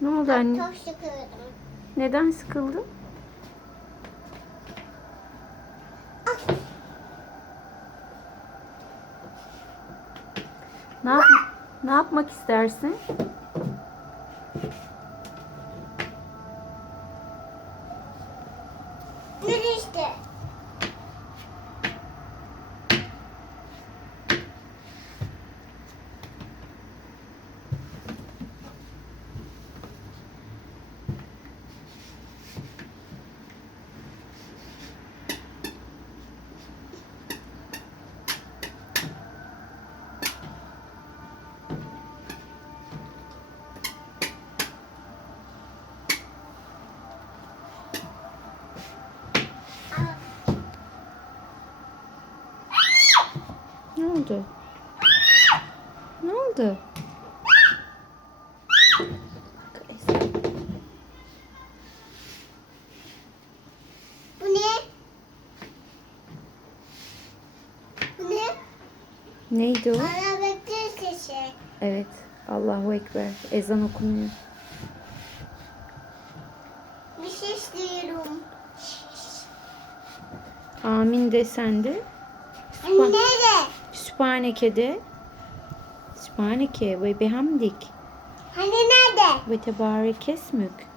Ne oldu anne? Çok sıkıldım. Neden sıkıldın? Ne yap ne yapmak istersin? Ne işte? Ne oldu? Ne oldu? Bu ne? Bu ne? Neydi o? Ana bekle sesi. Evet. Allahu Ekber. Ezan okunuyor. Bir ses duyuyorum. Amin de sen de. Anne nerede? Sübhaneke de. Sübhaneke ve bihamdik Anne nerede? ve tebarek esmük.